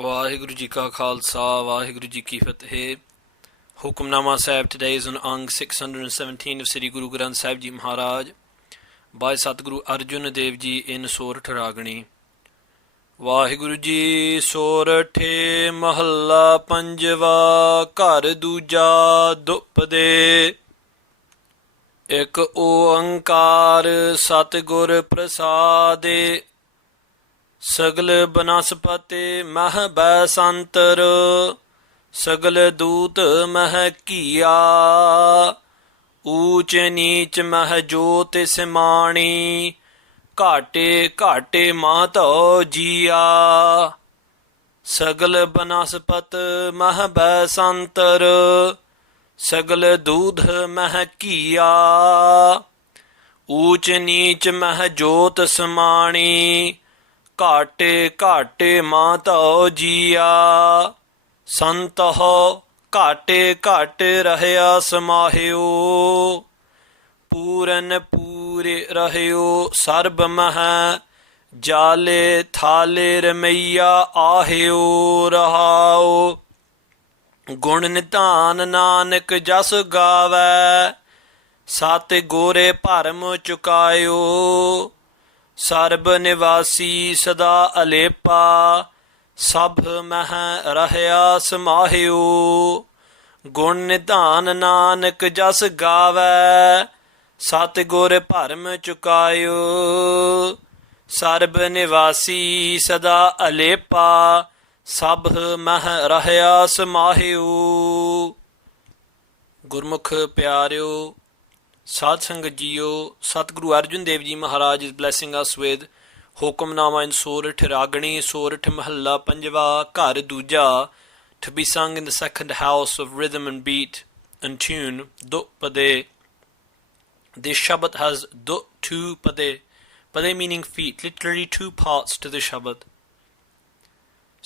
ਵਾਹਿਗੁਰੂ ਜੀ ਕਾ ਖਾਲਸਾ ਵਾਹਿਗੁਰੂ ਜੀ ਕੀ ਫਤਿਹ। Hukamnama Sahib today is on Ang 617 of Sri Guru Granth Sahib Ji Maharaj by Satguru Arjan Dev Ji in SORAT'H Ragani. Waheguru ji ਸੋਰਠ ਮਹੱਲਾ ਪੰਜਵਾ ਘਰ ਦੂਜਾ ਦੁਪਦੇ। ਇੱਕ ਓੰਕਾਰ ਸਤਿਗੁਰ ਪ੍ਰਸਾਦਿ ਸਗਲ ਬਨਸਪਤਿ ਮਹਿ ਬੈਸੰਤਰ ਸਗਲ ਦੂਤ ਮਹਿ ਕੀਆ ਊਚ ਨੀਚ ਮਹਿ ਜੋਤਿ ਸਿਮਾਣੀ ਘਾਟੇ ਘਾਟੇ ਮਾਧੋ ਜੀਆ ਸਗਲ ਬਨਸਪਤ ਮਹਿ ਬੈਸੰਤਰ ਸਗਲ ਦੂਧ ਮਹਿ ਕੀਆ ਊਚ ਨੀਚ ਮਹਿ ਜੋਤ ਸਮਾਣੀ ਘਾਟੇ ਘਾਟੇ ਮਾਧੋ ਜੀਆ ਸੰਤਹੁ ਘਾਟੇ ਘਾਟ ਰਹਿਆ ਸਮਾਹਿਓ ਪੂਰਨ ਪੂਰੇ ਰਹਿਓ ਸਰਬ ਮਹਿ ਜਾਲੇ ਥਾਲੇ ਰਮਈਆ ਆਹਿਓ ਰਹਾਓ ਗੁਣ ਨਿਧਾਨ ਨਾਨਕ ਜਸ ਗਾਵੈ ਸਤ ਗੋਰੇ ਭਰਮ ਚੁਕਾਇਓ ਸਰਬ ਨਿਵਾਸੀ ਸਦਾ ਅਲੇਪਾ ਸਭ ਮਹਿ ਰਹਿਆ ਸਮਾਹਿਓ ਗੁਣ ਨਿਧਾਨ ਨਾਨਕ ਜਸ ਗਾਵੈ ਸਤ ਗੁਰ ਭਰਮ ਚੁਕਾਇਓ ਸਰਬ ਨਿਵਾਸੀ ਸਦਾ ਅਲੇਪਾ ਸਭ ਮਹਿ ਰਹਿਆ ਸਮਾਹਿਓ। ਗੁਰਮੁਖ ਪਿਆਰਿਓ ਸਾਧ ਸੰਗਤ JIO, Satguru Arjan Dev Ji Maharaj is blessing us with Hukamnama in SORAT'H Ragani, SORAT'H Mahalla Panjava Ghar Dooja, to be sung in the second house of rhythm and beat and tune, Du Pade. This Shabad has Du, two Pade, Pade meaning feet, literally two parts to the Shabad.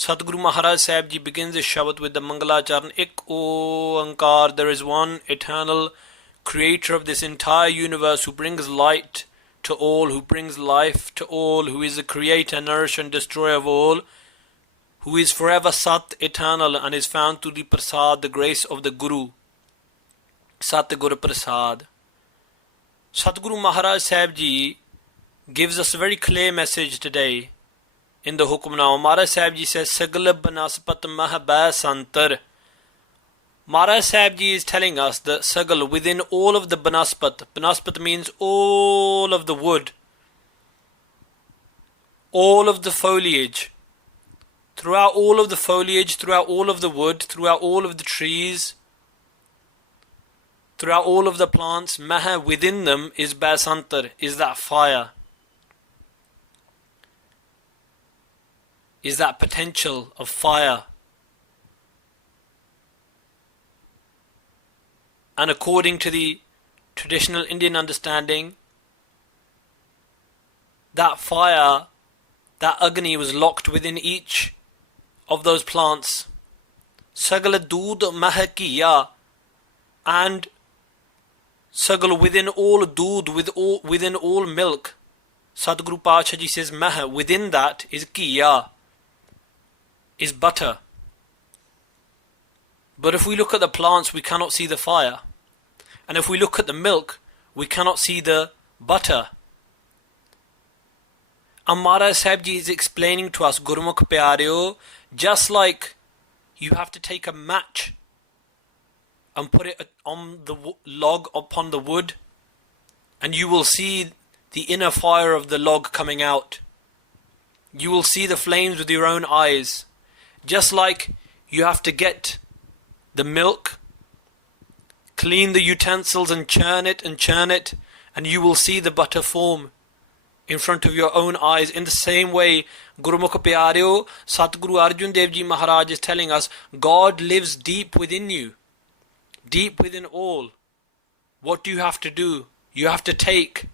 Satguru Maharaj Sahib Ji begins this Shabad with the Mangalacharan, Ik Oankar, there is one eternal creator of this entire universe who brings light to all, who brings life to all, who is the creator, nourisher and destroyer of all, who is forever Sat, eternal, and is found through the Prasad, the grace of the Guru. Sat Guru Prasad. Satguru Maharaj Sahib Ji gives us a very clear message today in the Hukamnama. Maharaj Sahib Ji says, Sagal Banaspat Mahabha Santar. Maharaj Sahib Ji is telling us that Sagal, within all of the Banaspat, Banaspat means all of the wood, all of the foliage, throughout all of the foliage, throughout all of the wood, throughout all of the trees, throughout all of the plants, Maha, within them is Basantar, is that fire, is that potential of fire. And according to the traditional Indian understanding, that fire, that Agni was locked within each of those plants. Sagala doodh mahakiya, and Sagal within all doodh, within all milk. Sadguru Pacha Ji says maha, within that is kiya, is butter. But if we look at the plants, we cannot see the fire. And if we look at the milk, we cannot see the butter. And Maharaj Sahib Ji is explaining to us, Gurmukh Pyareo, just like you have to take a match and put it on the log, upon the wood, and you will see the inner fire of the log coming out. You will see the flames with your own eyes. Just like you have to get the milk, clean the utensils and churn it, and you will see the butter form in front of your own eyes. In the same way, Gurumukh Pyareo, Satguru Arjan Dev Ji Maharaj is telling us, God lives deep within you, deep within all. What do you have to do? You have to take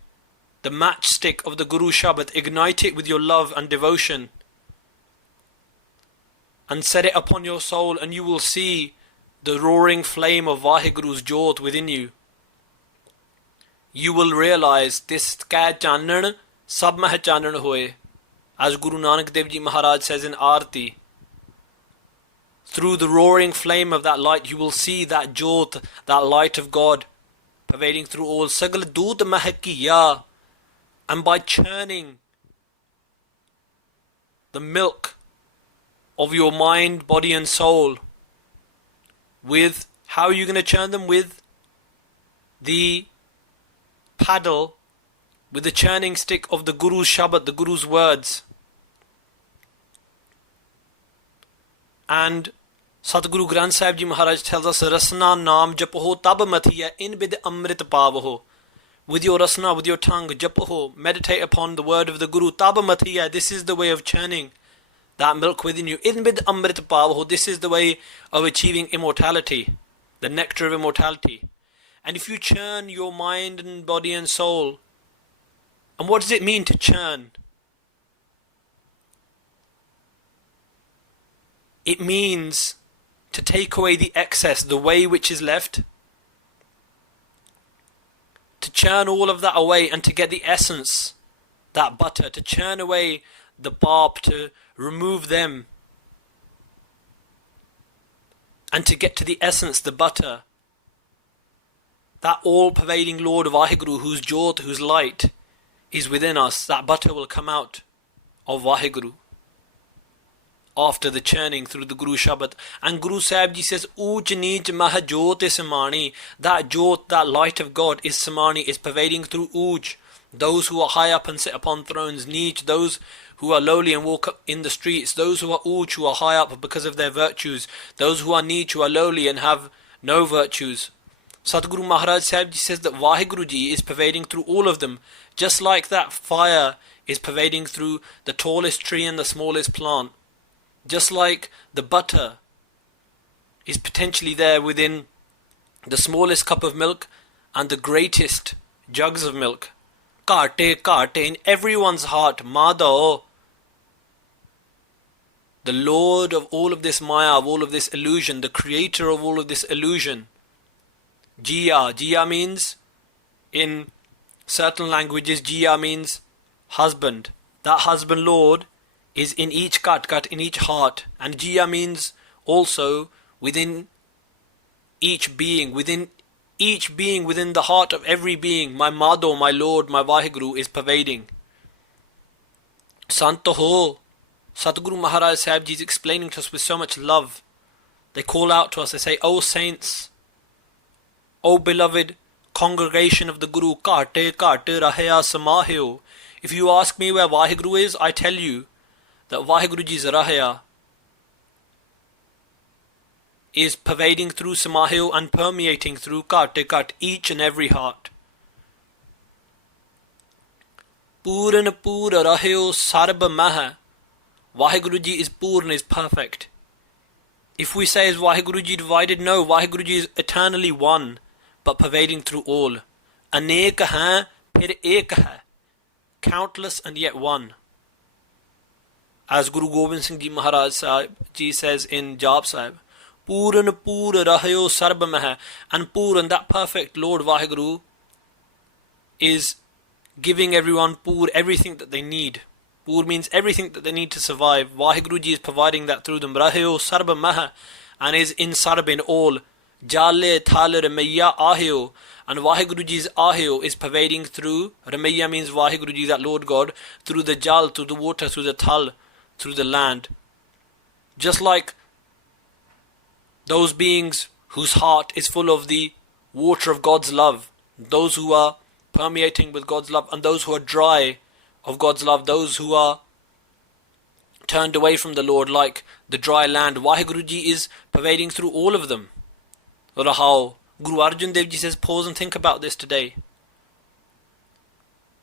the matchstick of the Guru Shabad, ignite it with your love and devotion, and set it upon your soul, and you will see the roaring flame of Vaheguru's Jyot within you. You will realize this kya chanan sab meh chanan hoye. As Guru Nanak Dev Ji Maharaj says in Aarti, through the roaring flame of that light, you will see that jyot, that light of God, pervading through all. Sagal dood mahkiya. And by churning the milk of your mind, body and soul, with, how are you going to churn them? With the paddle, with the churning stick of the Guru's Shabad, the Guru's words. And Satguru Granth Sahib Ji Maharaj tells us, Rasna naam japaho tab mathiya in bid amrit pavaho. With your rasna, with your tongue, japaho, meditate upon the word of the Guru. Tab mathiya, this is the way of churning that milk within you. In bid amrit pavaho, this is the way of achieving immortality, the nectar of immortality. And if you churn your mind and body and soul, and what does it mean to churn? It means to take away the excess, the whey which is left, to churn all of that away and to get the essence, that butter, to churn away the barb, to remove them, and to get to the essence, the butter, that all-pervading Lord of Vaheguru, whose jyot, whose light is within us. That butter will come out of Vaheguru after the churning through the Guru Shabad. And Guru Sahib Ji says, Uch Neech Mah Jyot is Samani. That jyot, that light of God is Samani, is pervading through Uch. Those who are high up and sit upon thrones, Neech, those who are lowly and walk in the streets, those who are Uch, who are high up because of their virtues, those who are Neech, who are lowly and have no virtues. Satguru Maharaj Sahib Ji says that Vaheguru Ji is pervading through all of them, just like that fire is pervading through the tallest tree and the smallest plant, just like the butter is potentially there within the smallest cup of milk and the greatest jugs of milk. Kate, kate, in everyone's heart, Madao, the Lord of all of this Maya, of all of this illusion, the creator of all of this illusion. Jia. Jia means, in certain languages, Jia means husband. That husband Lord is in each kat, in each heart. And Jia means also within each being, within the heart of every being. My Madho, my Lord, my Vaheguru is pervading. Santo Satguru Maharaj Sahib Ji is explaining to us with so much love. They call out to us, they say, O saints, O beloved congregation of the Guru, Kate Kate Rahaya Samahyo. If you ask me where Vaheguru is, I tell you that Vaheguru Ji's Rahaya is pervading through Samahyo and permeating through Kate each and every heart. Puran Pura Rahyo Sarba Maha. Vaheguru Ji is Purna, is perfect. If we say is Vaheguru Ji divided, no, Vaheguru Ji is eternally one, but pervading through all. Anek hai, phir ek hai. Countless and yet one. As Guru Gobind Singh Ji Maharaj Sahib Ji says in Jap Sahib, Puran Pura Rahyo Sarba Maha. And Puran, that perfect Lord Vaheguru, is giving everyone Pur, everything that they need. Pur means everything that they need to survive. Vaheguru Ji is providing that through them. Rahyo Sarba Maha, and is in Sarb, in all. Jale Thal Ramaya Ahyo, and Vaheguru Ji's Ahyo is pervading through. Ramaya means Vaheguru Ji, that Lord God, through the Jal, through the water, through the Thal, through the land. Just like those beings whose heart is full of the water of God's love, those who are permeating with God's love, and those who are dry of God's love, those who are turned away from the Lord like the dry land. Vaheguru Ji is pervading through all of them. Rahao. Guru Arjan Dev Ji says, pause and think about this today.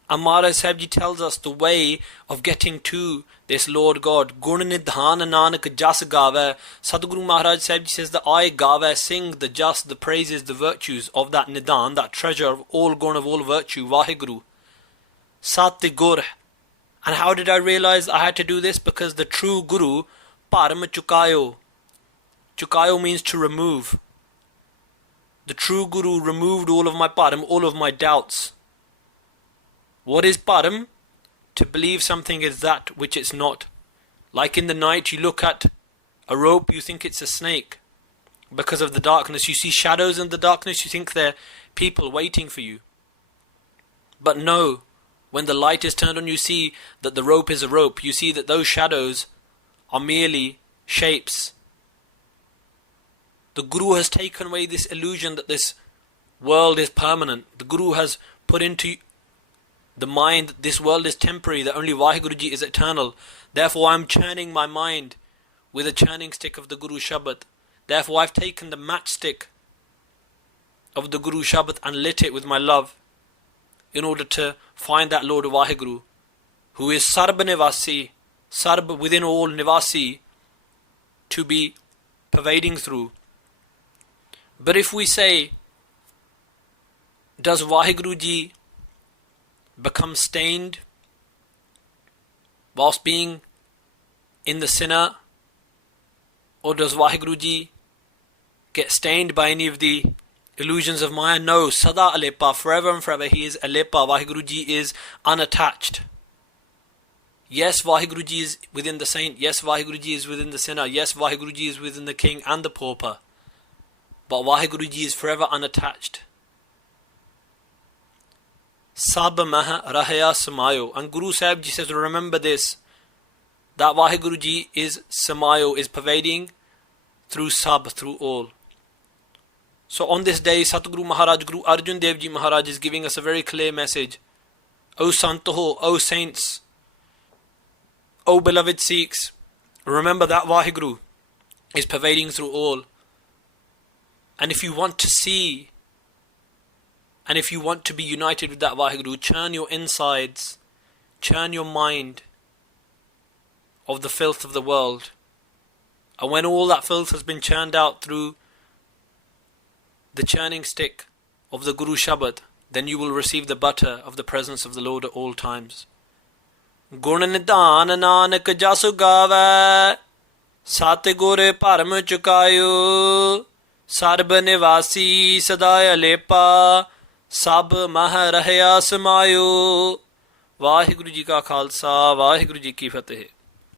Amara Sahib Ji tells us the way of getting to this Lord God. Gun Nidhan Nanak Jas Gave. Sadguru Maharaj Sahib Ji says that I Gave, sing the just, the praises, the virtues of that Nidan, that treasure of all gun, of all virtue, Vaheguru. Sati Gur. And how did I realize I had to do this? Because the true Guru, Param Chukayo. Chukayo means to remove. The true Guru removed all of my param, all of my doubts. What is param? To believe something is that which it's not. Like in the night you look at A rope, you think it's a snake because of the darkness. You see shadows in the darkness, you think they're people waiting for you. But no, when the light is turned on, you see that the rope is a rope. You see that those shadows are merely shapes. The Guru has taken away this illusion that this world is permanent. The Guru has put into the mind that this world is temporary, that only Vaheguruji is eternal. Therefore I am churning my mind with a churning stick of the Guru Shabad. Therefore I've taken the matchstick of the Guru Shabad and lit it with my love, in order to find that Lord Vaheguru, who is Sarb Nivasi, Sarb within all, Nivasi, to be pervading through. But if we say, does Vaheguruji become stained whilst being in the sinner, or does Vaheguruji get stained by any of the illusions of Maya? No, Sada Alepa, forever and forever he is Alepa. Vaheguruji is unattached. Yes, Vaheguruji is within the saint. Yes, Vaheguruji is within the sinner. Yes, Vaheguruji is within the king and the pauper. But Vaheguruji is forever unattached. Sab Meh Rahaya Samayo. And Guru Sahib Ji says, remember this, that Vaheguruji is Samayo, is pervading through Sab, through all. So on this day, Satguru Maharaj, Guru Arjan Dev Ji Maharaj is giving us a very clear message. O Santoho, O saints, O beloved Sikhs, remember that Vaheguru is pervading through all. And if you want to see, and if you want to be united with that Vaheguru, churn your insides, churn your mind of the filth of the world. And when all that filth has been churned out through the churning stick of the Guru Shabad, then you will receive the butter of the presence of the Lord at all times. Gun Nidan Nanak Jasu Gave, Sat Gur Param Chukayo, Sarb Nivasi Sadaya Lepa, Sab Meh Rahaya Samayo. Vaheguru Ji Ka Khalsa, Vaheguru Ji Ki Fateh.